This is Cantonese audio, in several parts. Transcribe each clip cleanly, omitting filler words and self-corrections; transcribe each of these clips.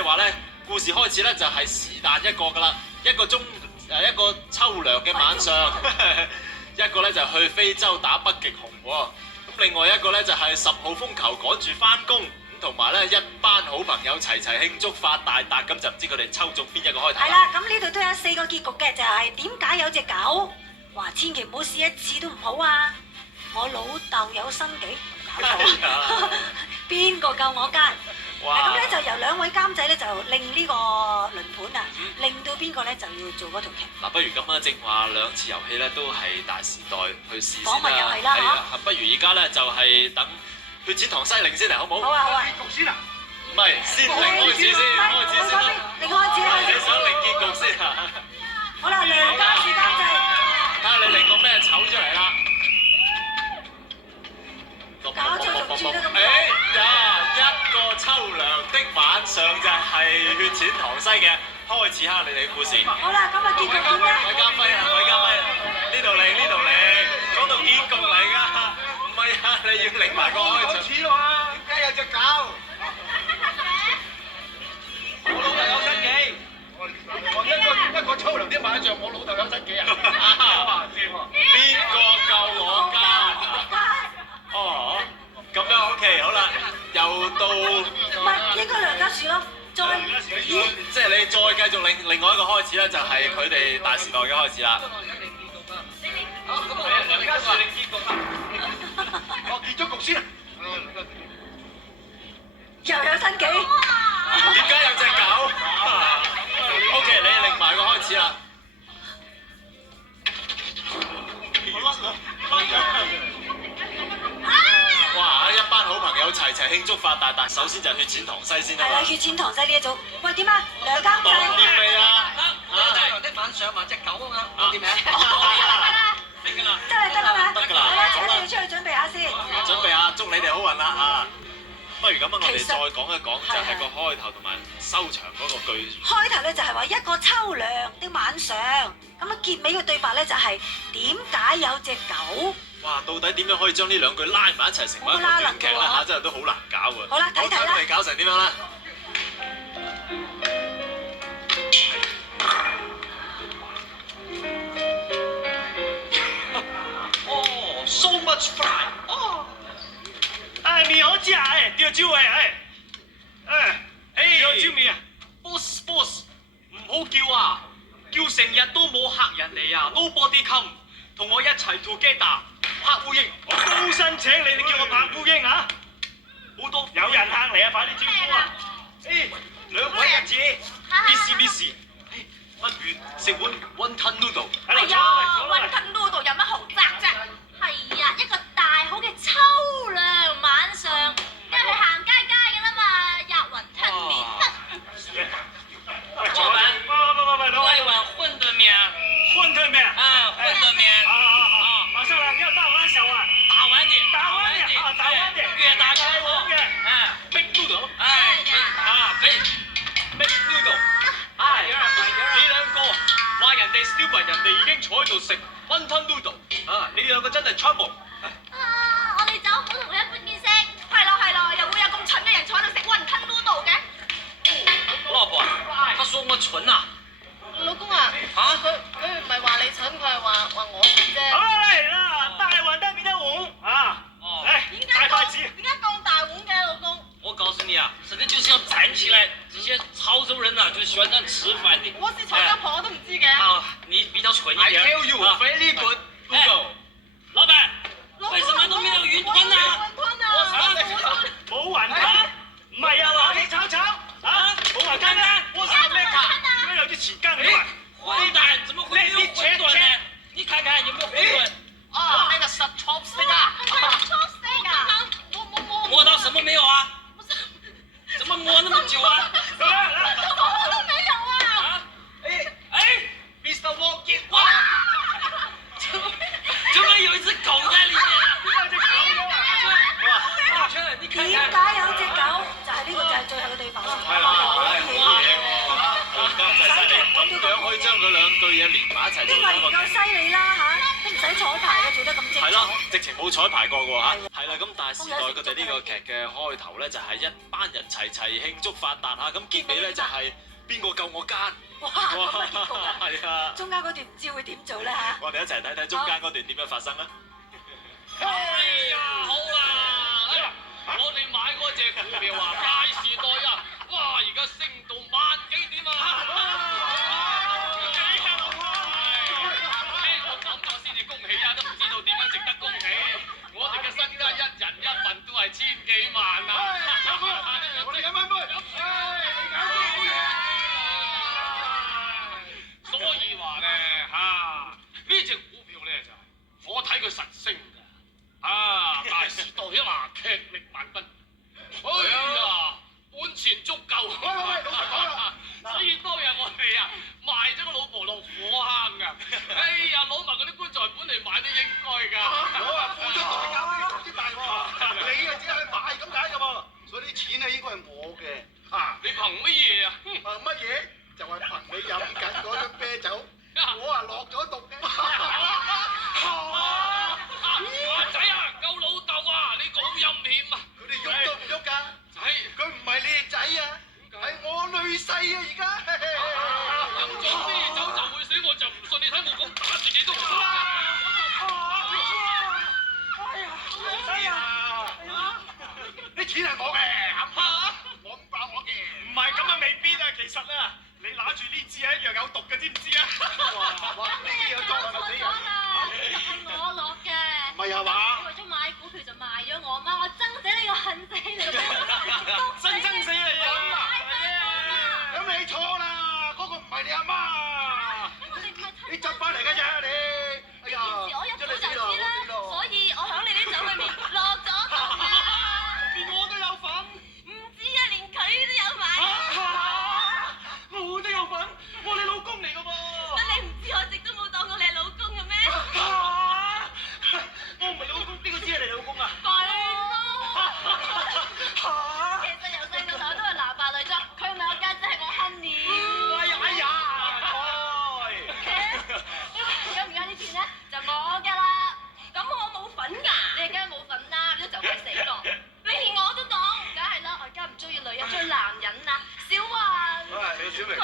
係話咧，故事開始咧就係是但一個噶啦，一個秋涼嘅晚上，一個咧就去非洲打北極熊喎，咁另外一個咧就係10號風球趕住翻工，咁同埋咧一班好朋友齊齊慶祝發大達，咁就唔知佢哋抽中邊一個開頭。係啦，咁呢度都有4個結局嘅，就係點解有隻狗？哇！千祈唔好試一次都唔好啊！我老豆有新幾，搞錯，邊個救我間？咁咧就由2位監製咧就令呢個輪盤啊，令到邊個咧就要做嗰套劇。嗱，不如咁啊，正話2次遊戲咧都係大時代去試先啦。訪問又係啦嚇。不如而家咧就係等血戰唐西令先嚟，好唔好？好啊好啊。結局先啊！唔係，先令開始先，開始先啦。令開始開始。你想令結局先啊？好啦，梁家樹監製。睇下你令個咩醜出嚟啦！搞錯仲轉得咁快。一個秋涼的晚上就係血戰唐西嘅開始哈，你哋嘅故事。好啦，咁啊結局點咧？韋家輝啊，韋家輝，呢度嚟，講到結局嚟㗎，唔係啊，你要令埋個開場。似咯嘛，點解有隻狗？我老豆有新記。一個秋涼的晚上，我老豆有新記啊！邊個救我家？哦，咁樣 OK， 好啦，又到。唔係應該梁家樹咯，再咦？即係你再繼續另外一個開始咧，就係佢哋大時代嘅開始啦。咁啊，梁家樹令結局啊！我結咗局先啊！又有新記。點解有隻狗？OK， 你令埋個開始啦。哇！一班好朋友齊齊慶祝發大達，首先就血戰唐西先啦。係啦，血戰唐西呢一組。喂，點啊？梁監製。掂未啊？秋涼的晚上話隻狗啊嘛，我掂未？得㗎啦，真係得啦嘛？得㗎啦好啦，請你哋出去準備下先。準備下，祝你哋好運啦啊！不如咁啊，我哋再講一講，就係個開頭同埋收場嗰個句。開頭咧就係話一個秋涼的晚上，咁啊結尾嘅對白咧就係點解有隻狗？哇！到底點樣可以將呢2句拉埋一齊成為一個短劇咧？嚇，真係都好難搞喎。好啦，睇睇啦。你搞成點樣啦？哦，so much fun！哦，哎，面好知啊，哎，吊蕉喂，吊蕉面啊 ，boss，唔好叫啊，叫成日都冇客人嚟啊 ，nobody come， 同我一齊 together 拍烏蠅，我高薪請你，你叫我拍烏蠅啊？好多有人客嚟啊，快啲招呼啊！誒，2位日子 ，miss，不如食碗 wonton noodle。哎呀，wonton noodle 有乜好爭啫？係呀，一個大好嘅秋涼晚上，梗係去行街嘅啦嘛，吔雲吞麵。老闆，喂，多一碗馄饨麵。馄饨麵。啊，馄饨麵。好，馬上來，要大碗小碗？大碗的。大碗的，啊，大碗的。越大越好。big noodle。big noodle。你兩個話人哋 stupid，人哋已經坐喺度食 wonton noodle。你兩個真係 trouble。我哋走，唔好同佢一般見識。係咯，又會有咁蠢嘅人坐喺度食wonton noodle嘅。老婆，他說我蠢啊。老公啊，佢唔係話你蠢，佢係話我蠢啫。好啦，嚟啦，大碗得邊一碗啊？嚟，大筷子。點解咁大碗嘅，老公？我告訴你啊，這個就是要站起來。這些潮州人啊，就喜歡這樣吃飯的。我是潮州婆，我都唔知嘅。啊，你比較蠢一點。 I tell you, very good noodle。老闆，為什麼都沒有雲吞呢？冇雲吞，唔係啊嘛，你炒冇雲吞啊？我是咩卡？點解有啲匙羹嘅嘛？混蛋，怎麼會沒有餛飩呢？你看看有沒有餛飩？那個是 chopstick 啊。摸到什麼沒有啊？怎麼摸那麼久啊？我都沒有啊。Mr. Walkie， 哇！怎麼有一隻狗在裡面？你看點看。解有隻狗？就係呢個就係最後嘅對白。係啦，咁樣可以將佢2句嘢連埋一齊做呢個唔夠犀利啦嚇，都唔使彩排嘅，做得咁精彩。係咯，直情冇彩排過嘅喎嚇。係啦。啦，咁大時代佢哋呢個劇嘅開頭咧就係一班人齊齊慶祝發達嚇，咁結尾咧就係邊個救我奸？哇！咁嘅結局啊！係啊！中間嗰段唔知會點做咧嚇？我哋一齊睇睇中間嗰段點樣發生啦！哎呀，好啦，我哋買嗰隻股票啊，大時代啊，哇，而家升到萬幾點啊！呢個講咗先至恭喜啊，都唔知道點樣值得恭喜。我哋嘅身家一人一份都係千幾萬啊！我哋飲翻杯，所以話咧嚇，呢隻股票咧就我睇佢實升㗎，大時代啊嘛，劇力萬分，哎呀，本錢足夠，所以當日我哋啊賣咗個老婆落火坑㗎，哎呀攞埋嗰啲棺材本嚟買都應該㗎。我啊付出代價非常之大喎，你啊只係買咁解㗎喎，所以啲錢咧應該係我嘅。你憑乜嘢啊？憑乜嘢？就係憑你飲緊嗰樽啤酒，我啊落咗毒嘅。仔啊，救老豆啊！呢個好陰險啊！佢哋喐都唔喐㗎，仔，佢唔係你仔啊，係我女婿啊而家。飲咗啤酒就會死，我就唔信。你睇我咁打自己都唔信。啲錢係我嘅，我唔爆我嘅。唔係咁啊，未必啊。其實啊，你揦住呢支係一樣有毒嘅，知唔知啊？哇！呢啲有裝死人。係我落嘅。唔係啊嘛？你為咗買股票就賣咗我媽，我憎死你個恨死你！真憎死你啊！咁你錯啦，嗰個唔係你阿媽，你執翻嚟㗎咋你？哎呀，我一早就知啦，所以我響你啲酒裏面落咗毒啊！連我都有份，唔知啊，連佢都有買。我都有份，我你老公嚟㗎噃。乜你唔知我一直都冇當過你係老公嘅咩？我唔係老公，邊個知係你老公啊？係咯。其實由細到大都係男扮女裝，佢唔係我家姐，係我 Honey。哎呀，咁而家呢片咧就我㗎啦，咁我冇份㗎，你梗係冇份啦，你都就快死咯，你連我都當，梗係啦，我而家唔中意女人，中意男人啊，小雲，李小明佢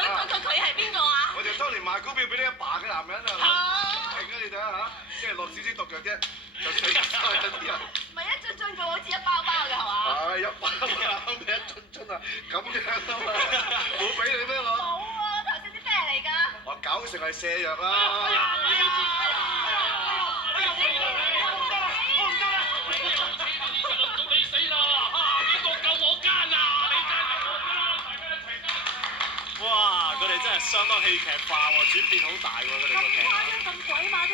係邊個啊？我就當年賣股票俾你阿爸嘅男人啊！明啊，你睇下嚇，即係落少少毒藥啫，就死晒啲人。唔係一樽樽佢好似一包包㗎係嘛？唉，一包包咩一樽樽啊？咁樣啊嘛，冇俾你咩我？冇啊，頭先啲咩嚟㗎？我九成係瀉藥啦。你死啦！邊個救我奸啊？你奸我奸，大家一齊奸！哇！佢哋真係相當戲劇化喎，轉變好大喎，佢哋個劇。咁誇張咁鬼馬